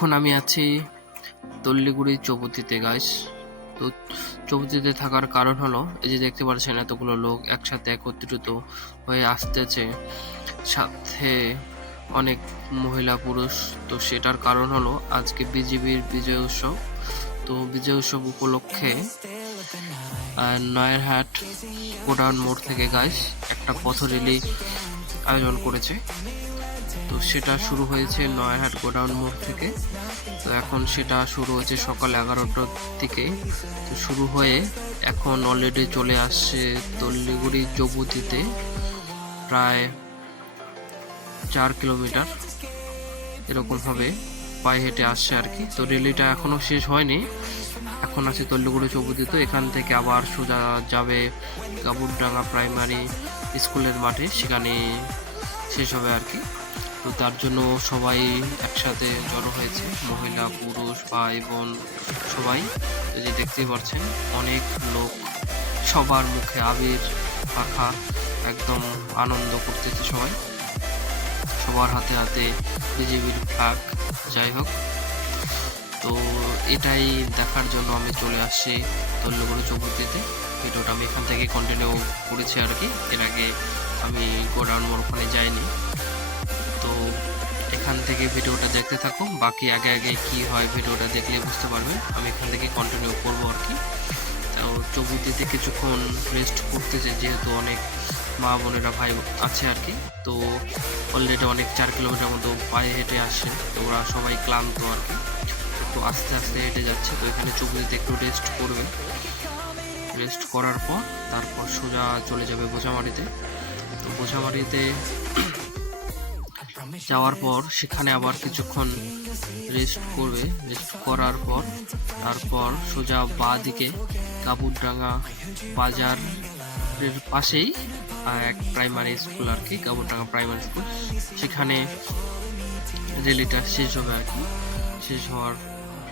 এখন আমি আছি তল্লিগুড়ি চৌপতিতে গাইস তো চৌপতিতে থাকার কারণ হলো, এই যে দেখতে পাচ্ছেন এতগুলো লোক একসাথে একত্রিত হয়ে আসতেছে। সাথে অনেক মহিলা পুরুষ, তো সেটার কারণ হলো আজকে বিজিবির বিজয় উৎসব। তো বিজয় উৎসব উপলক্ষে নয়ারহাট গোডাউন মোড় থেকে গাইস একটা পথ রেলি আয়োজন করেছে। সেটা শুরু হয়েছে নয়ারহাট গোডাউন মোড় থেকে। তো এখন সেটা শুরু হয়েছে সকাল এগারোটার থেকে তো শুরু হয়ে এখন অলরেডি চলে আসছে তল্লিগুড়ি জবুতিতে প্রায় চার কিলোমিটার এরকম হবে পায়ে হেঁটে আসছে আর কি। তো রেলিটা এখনও শেষ হয়নি। এখন আছে তল্লিগুড়ি চৌপতি তো এখান থেকে আবার সোজা যাবে কাবুরডাঙ্গা প্রাইমারি স্কুলের মাঠে। সেখানে শেষ হবে আর কি। তো তার জন্য সবাই একসাথে জড়ো হয়েছে। মহিলা, পুরুষ, ভাই, বোন, সবাই। যে দেখতেই পাচ্ছেন অনেক লোক সবার মুখে আবির, পাখা, একদম আনন্দ করতেছে সবাই। সবার হাতে হাতে বিজেপির ফ্ল্যাগ যাই হোক। তো এটাই দেখার জন্য আমি চলে আসছি তল্লগড় চৌপতিতে। ভিডিওটা আমি এখান থেকে কন্টিনিউ করেছি আর কি। এর আগে আমি গোডাউন মোড় ওখানে যাইনি। থেকে ভিডিওটা দেখতে থাকো বাকি আগে আগে কি হয় ভিডিওটা দেখলে বুঝতে পারবে আমি এখান থেকে কন্টিনিউ করব আর কি। তো চৌপতিতে কিছুক্ষণ রেস্ট করতেছে যেহেতু অনেক মা বোনেরা ভাই আছে আর কি। তো অলরেডি অনেক চার কিলোমিটার মতো পায়ে হেঁটে আসে তো ওরা সবাই ক্লান্ত আর কি। একটু আস্তে আস্তে হেঁটে যাচ্ছে। তো এখানে চৌপতিতে একটু রেস্ট করবে রেস্ট করার পর তারপর সোজা চলে যাবে বোঝামারিতে তো বোঝামারিতে যাওয়ার পর সেখানে আবার কিছুক্ষণ রেস্ট করবে। রেস্ট করার পর তারপর সোজা বা দিকে কাবুরডাঙ্গা বাজারের পাশেই এক প্রাইমারি স্কুল আর কি কাবুরডাঙ্গা প্রাইমারি স্কুল সেখানে রেলিটা শেষ হবে আর কি। শেষ হওয়ার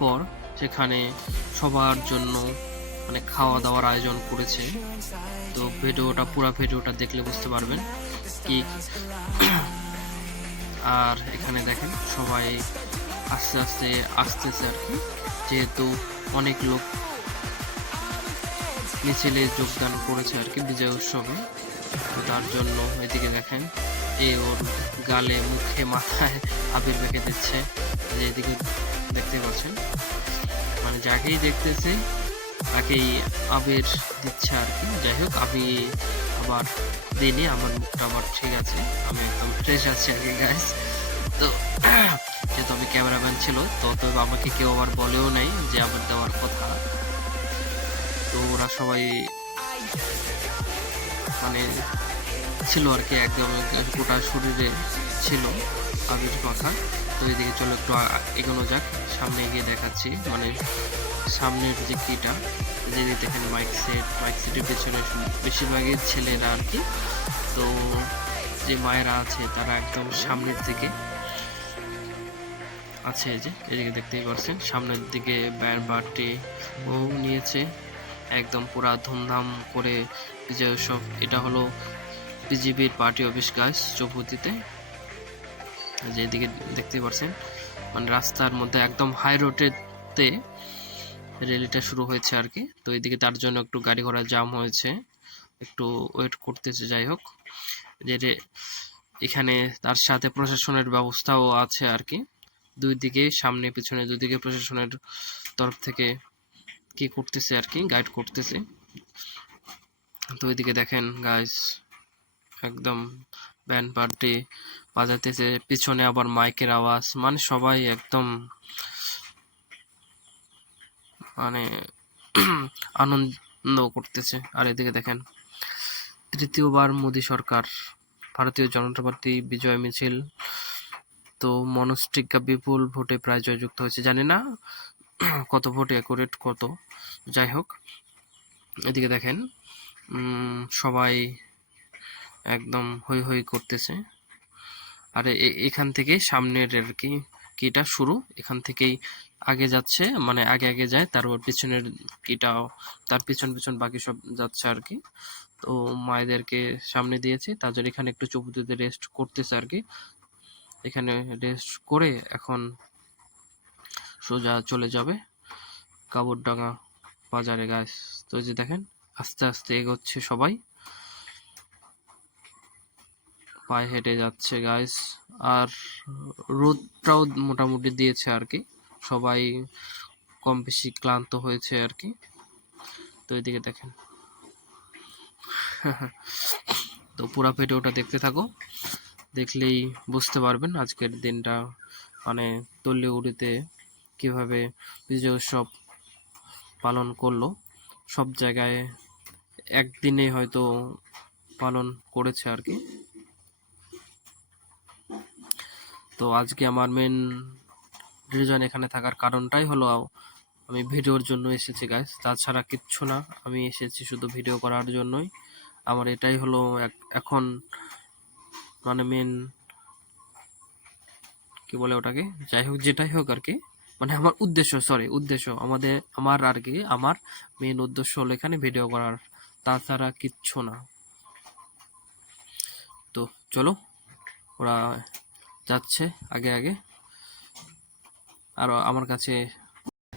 পর সেখানে সবার জন্য মানে খাওয়া দাওয়ার আয়োজন করেছে। তো ভিডিওটা পুরো ভিডিওটা দেখলে বুঝতে পারবেন কি আর এখানে দেখেন সবাই আস্তে আস্তে আসতেছে আর কি। যেহেতু অনেক লোক মিছিলে যোগদান করেছে আর কি বিজয় উৎসবে। তো তার জন্য এদিকে দেখেন এ ওর গালে মুখে মাথায় আবির মেখে দিচ্ছে। এদিকে দেখতে পাচ্ছেন। মানে যাকেই দেখতেছে, তাকেই আবির দিচ্ছে আর কি। যাই হোক আমি আবার দিইনি আমার মুখটা আবার ঠিক আছে। আমি একদম ফ্রেশ আছি কি গাইস তো, যেহেতু আমি ক্যামেরাম্যান ছিল, তো তবে আমাকে কেউ আবার বলেও নাই যে আমার দেওয়ার কথা। তো ওরা সবাই মানে ছিল আর কি, একদম গোটা শরীরে ছিল আবির মাখা তো এদিকে চলো একটু এগোনো যাক, সামনে গিয়ে দেখাচ্ছি। মানে সামনের যে কিটা যে দেখেন মাইক সেট মাইক সেটের পেছনে বেশিরভাগই ছেলেরা আর কি। তো যে মায়েরা আছে, তারা একদম সামনের দিকে আছে যে, এদিকে দেখতেই পাচ্ছেন, সামনের দিকে ব্যান্ড বাড়টি ও নিয়েছে, একদম পুরা ধুমধাম করে বিজয় উৎসব। এটা হলো বিজিবির পার্টি অফিস গাছ চৌপতিতে। যে এদিকে দেখতেই পাচ্ছেন মানে রাস্তার মধ্যে একদম হাই রোডেতে র্যালিটা শুরু হয়েছে আর কি তো এদিকে তার জন্য একটু গাড়ি ঘোড়া জাম হয়েছে। একটু ওয়েট করতেছে, যাই হোক। যে এখানে তার সাথে প্রশাসনের ব্যবস্থাও আছে আর কি দুই দিকে, সামনে, পিছনে দুদিকে প্রশাসনের তরফ থেকে কি করতেছে আর কি গাইড করতেছে। তো এদিকে দেখেন গাইস একদম ব্যান্ড পার্টি বাজাতেছে। পিছনে আবার মাইকের আওয়াজ। মানে সবাই একদম মানে আনন্দ করতেছে। আর এদিকে দেখেন, তৃতীয়বার মোদী সরকার, ভারতীয় জনতা পার্টি, বিজয় মিছিল। তো মনস্টিকা বিপুল ভোটে প্রায় জয়যুক্ত হয়েছে। জানি না কত ভোট অ্যাকুরেট কত। যাই হোক, এদিকে দেখেন সবাই একদম হই হই করতেছে। আর এখান থেকে সামনের আর কি, কিটা শুরু। এখান থেকেই আগে যাচ্ছে মানে আগে আগে যায়, তারপর পিছনের কিটাও তার পিছন পিছন বাকি সব যাচ্ছে আর কি। তো মায়েদেরকে সামনে দিয়েছে তাদের এখানে একটু চৌপতিতে রেস্ট করতেছে আর কি। এখানে রেস্ট করে এখন সোজা চলে যাবে কাবরডাঙ্গা বাজারে গাছ তো যে দেখেন, আস্তে আস্তে এগোচ্ছে সবাই। পায়ে হেঁটে যাচ্ছে গাইস আর রোদটাও মোটামুটি দিয়েছে আর কি। সবাই কম বেশি ক্লান্ত হয়েছে আর কি। তো এদিকে দেখেন। তো পুরা ভিডিওটা দেখতে থাকো। দেখলেই বুঝতে পারবেন আজকের দিনটা মানে তল্লিগুড়িতে কীভাবে বিজয় উৎসব পালন করল। সব জায়গায় একদিনে হয়তো পালন করেছে আর কি। তো আজকে আমার মেন রিজন এখানে থাকার কারণটাই হলো আমি ভিডিওর জন্য এসেছি গাইস তাছাড়া কিচ্ছু না, আমি এসেছি শুধু ভিডিও করার জন্যই। আমার এটাই হলো এখন মানে মেন কি বলে ওটাকে? যাই হোক, যেটাই হোক আর কি। মানে আমার উদ্দেশ্য সরি উদ্দেশ্য। আমাদের, আমার আর কি, আমার মেন উদ্দেশ্য হলো এখানে ভিডিও করার। তাছাড়া কিচ্ছু না। তো চলো, ওরা যাচ্ছে আগে আগে। আর আমার কাছে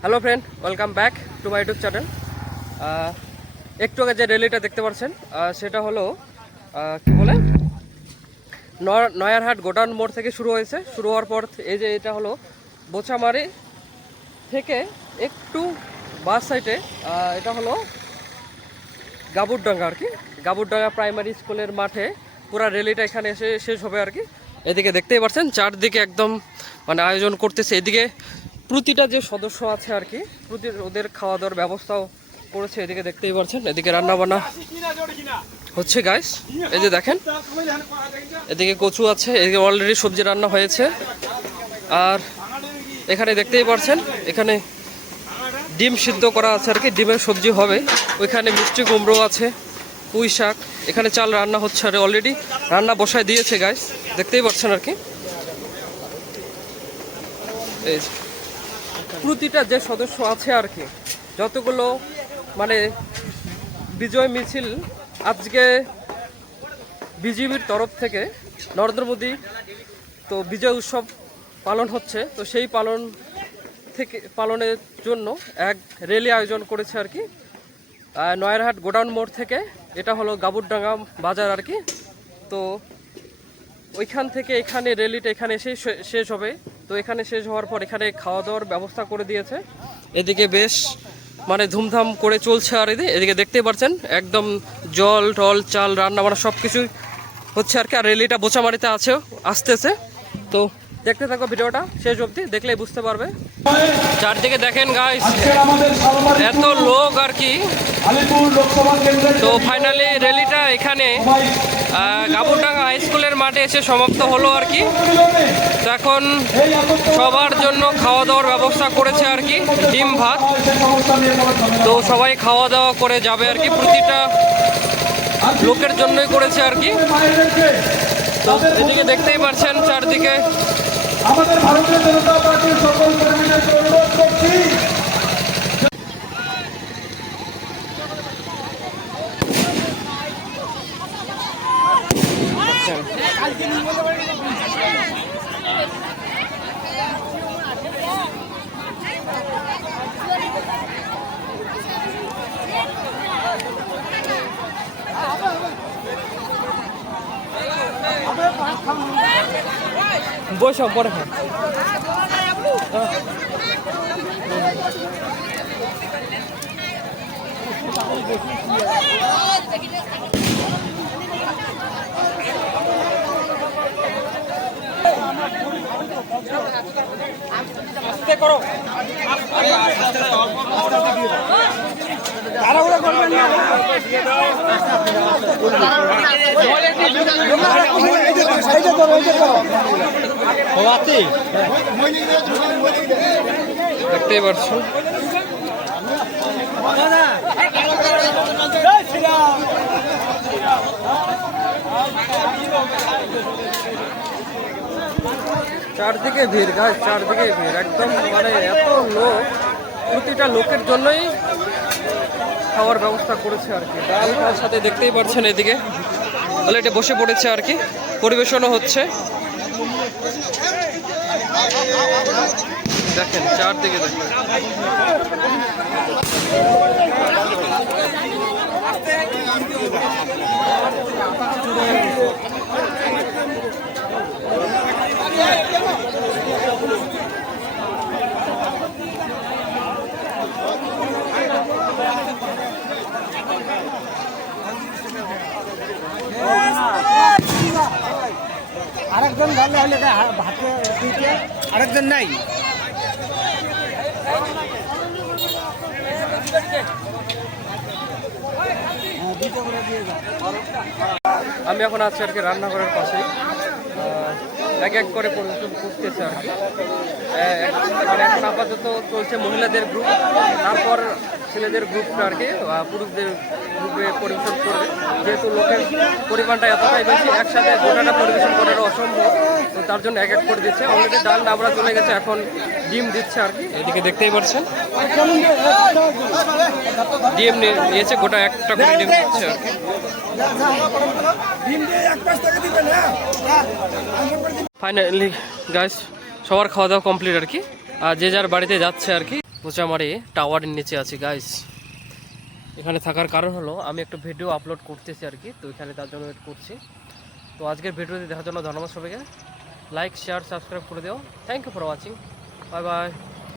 hello friend welcome back to my YouTube channel একটু আগে যে র্যালিটা দেখতে পাচ্ছেন সেটা হলো কি বলে? নয়- নয়ারহাট গোডাউন মোড় থেকে শুরু হয়েছে। শুরু হওয়ার পর এই যে এটা হলো বোচামারি থেকে একটু বাস সাইডে এটা হলো গাবুরডাঙ্গা আর কি। গাবুরডাঙ্গা প্রাইমারি স্কুলের মাঠে পুরো রেলিটা এখানে এসে শেষ হবে আর কি। এদিকে দেখতেই পাচ্ছেন, চারদিকে একদম মানে আয়োজন করতেছে। এদিকে প্রতিটা যে সদস্য আছে আর কি প্রতি ওদের খাওয়া দাওয়ার ব্যবস্থাও করেছে, এদিকে দেখতেই পাচ্ছেন। এদিকে রান্না বান্না হচ্ছে গাইস এই যে দেখেন, এদিকে কচু আছে, এদিকে অলরেডি সবজি রান্না হয়েছে। আর এখানে দেখতেই পাচ্ছেন, এখানে ডিম সিদ্ধ করা আছে আর কি, ডিমের সবজি হবে। ওইখানে মিষ্টি কুমড়ো আছে। পুঁই শাক। এখানে চাল রান্না হচ্ছে আর অলরেডি রান্না বসায় দিয়েছে গাইস দেখতেই পাচ্ছেন আর কি। এই প্রতিটা যে সদস্য আছে আর কি, যতগুলো মানে বিজয় মিছিল আজকে বিজেপির তরফ থেকে নরেন্দ্র মোদী, তো বিজয় উৎসব পালন হচ্ছে। তো সেই পালন থেকে, পালনের জন্য এক র্যালি আয়োজন করেছে আর কি নয়ারহাট গোডাউন মোড় থেকে এটা হলো গাবুরডাঙ্গা বাজার আর কি। তো ওইখান থেকে এখানে রেলিটা এখানে এসে শেষ হবে। তো এখানে শেষ হওয়ার পর এখানে খাওয়া দাওয়ার ব্যবস্থা করে দিয়েছে। এদিকে বেশ মানে ধুমধাম করে চলছে আর এদিকে এদিকে দেখতেই পাচ্ছেন একদম জল টল চাল রান্না বান্না সব কিছুই হচ্ছে আর কি। আর রেলিটা বোচামারিতে আছে, আসতেছে। তো দেখতে থাকো ভিডিওটা শেষ অবধি দেখলেই বুঝতে পারবে। চারদিকে দেখেন গাইস এত লোক আর কি। তো ফাইনালি র্যালিটা এখানে আহ, গাবুরডাঙ্গা হাই স্কুলের মাঠে এসে সমাপ্ত হলো আর কি। তো এখন সবার জন্য খাওয়া দাওয়ার ব্যবস্থা করেছে আর কি ডিম ভাত। তো সবাই খাওয়া দাওয়া করে যাবে আর কি প্রতিটা লোকের জন্যই করেছে আর কি। তো এদিকে দেখতেই পারছেন চারদিকে আমাদের ভারতীয় জনতা পার্টির সকল কর্মীদেরকে অনুরোধ করছি। বসো পরে খাও। দেখতেই পাচ্ছেন চারদিকে ভিড় গাছ চারদিকে ভিড়। একদম মানে এত লোক প্রতিটা লোকের জন্যই খাওয়ার ব্যবস্থা করেছে আর কি। ডাল সাথে দেখতেই পাচ্ছেন এদিকে। তাহলে এটা বসে পড়েছে আর কি। পরিবেশনও হচ্ছে। দেখেন, চারদিকে দেখেন। আরেকজন ভালো হলে ভাতে দিতে আরেকজন নাই। আমি এখন আছি আর কি রান্নাঘরের পাশে এক এক করে পরিবেশন করতেছে আর কি। মানে এখন আপাতত চলছে মহিলাদের গ্রুপ তারপর ছেলেদের গ্রুপটা আর কি পুরুষদের গ্রুপে পরিবেশন করবে। যেহেতু লোকের পরিমাণটা এতটাই বেশি একসাথে গোটাটা পরিবেশন করার অসম্ভব তো তার জন্য এক এক করে দিচ্ছে। অলরেডি ডাল নাবড়া চলে গেছে এখন ডিম দিচ্ছে আর কি। এদিকে দেখতেই পাচ্ছেন? ডিম নিয়েছে গোটা একটা করে ডিম দিচ্ছে আর কি। ফাইনালি গাইস সবার খাওয়া দাওয়া কমপ্লিট আর কি। আর যে যার বাড়িতে যাচ্ছে আর কি। মোচামারি টাওয়ারের নিচে আছি গাইস এখানে থাকার কারণ হলো, আমি একটা ভিডিও আপলোড করতেছি আর কি, তো এখানে তার জন্য ওয়েট করছি। তো আজকের ভিডিওতে দেখার জন্য ধন্যবাদ সবাইকে। লাইক শেয়ার সাবস্ক্রাইব করে দিও। Thank you for watching bye bye